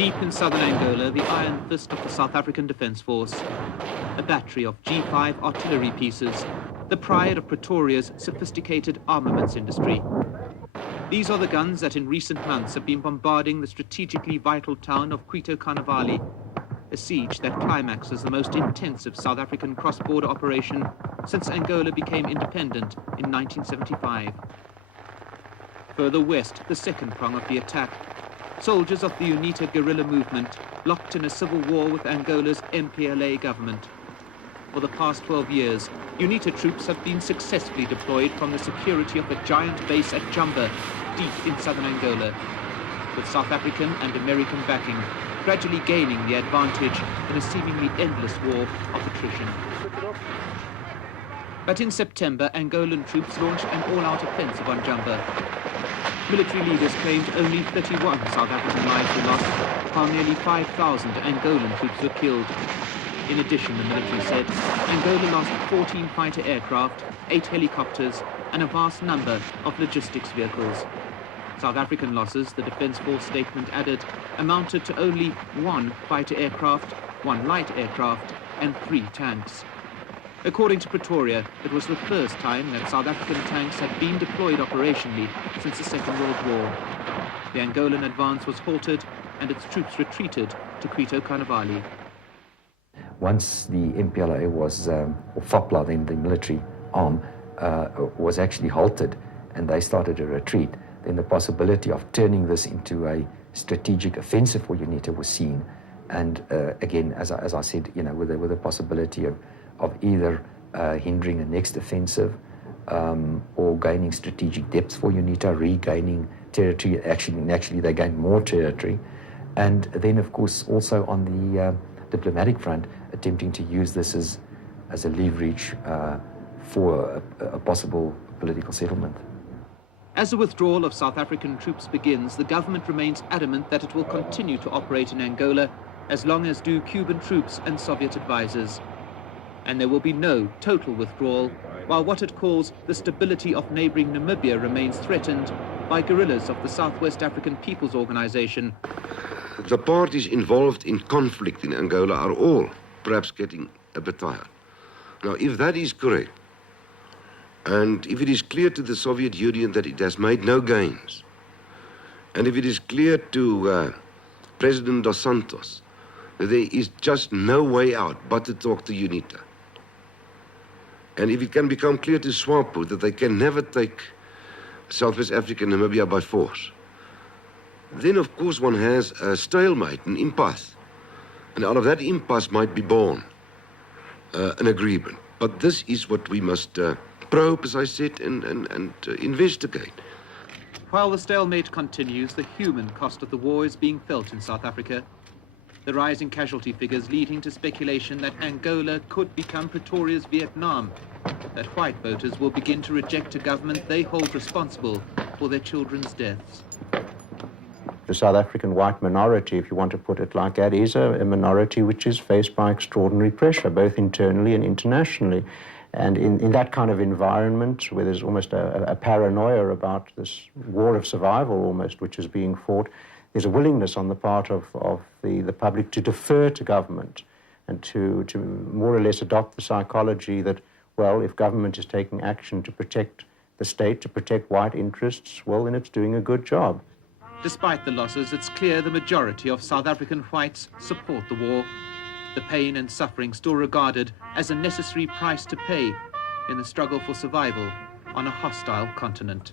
Deep in southern Angola, the iron fist of the South African Defence Force, a battery of G5 artillery pieces, the pride of Pretoria's sophisticated armaments industry. These are the guns that in recent months have been bombarding the strategically vital town of Cuito Cuanavale, a siege that climaxes the most intensive South African cross-border operation since Angola became independent in 1975. Further west, the second prong of the attack, soldiers of the UNITA guerrilla movement locked in a civil war with Angola's MPLA government. For the past 12 years, UNITA troops have been successfully deployed from the security of a giant base at Jamba, deep in southern Angola, with South African and American backing, gradually gaining the advantage in a seemingly endless war of attrition. But in September, Angolan troops launched an all-out offensive on Jamba. Military leaders claimed only 31 South African lives were lost, while nearly 5,000 Angolan troops were killed. In addition, the military said, Angola lost 14 fighter aircraft, 8 helicopters, and a vast number of logistics vehicles. South African losses, the Defence Force statement added, amounted to only 1 fighter aircraft, 1 light aircraft, and 3 tanks. According to Pretoria, it was the first time that South African tanks had been deployed operationally since the Second World War. The Angolan advance was halted and its troops retreated to Cuito Cuanavale. Once the MPLA was, or FOPLA, then the military arm, was actually halted and they started a retreat, then the possibility of turning this into a strategic offensive for UNITA was seen. And again, as I said, you know, with the possibility of either hindering a next offensive or gaining strategic depth for UNITA, regaining territory. Actually they gained more territory. And then, of course, also on the diplomatic front, attempting to use this as a leverage for a possible political settlement. As the withdrawal of South African troops begins, the government remains adamant that it will continue to operate in Angola as long as do Cuban troops and Soviet advisors. And there will be no total withdrawal, while what it calls the stability of neighboring Namibia remains threatened by guerrillas of the Southwest African People's Organization. The parties involved in conflict in Angola are all perhaps getting a bit tired. Now, if that is correct, and if it is clear to the Soviet Union that it has made no gains, and if it is clear to President Dos Santos that there is just no way out but to talk to UNITA, and if it can become clear to SWAPO that they can never take Southwest Africa and Namibia by force, then of course one has a stalemate, an impasse. And out of that impasse might be born an agreement. But this is what we must probe, as I said, and investigate. While the stalemate continues, the human cost of the war is being felt in South Africa. The rising casualty figures leading to speculation that Angola could become Pretoria's Vietnam, that white voters will begin to reject a government they hold responsible for their children's deaths. The South African white minority, if you want to put it like that, is a minority which is faced by extraordinary pressure, both internally and internationally. And in that kind of environment, where there's almost a paranoia about this war of survival almost, which is being fought, there's a willingness on the part of the public to defer to government and to more or less adopt the psychology that, well, if government is taking action to protect the state, to protect white interests, well, then it's doing a good job. Despite the losses, it's clear the majority of South African whites support the war. The pain and suffering still regarded as a necessary price to pay in the struggle for survival on a hostile continent.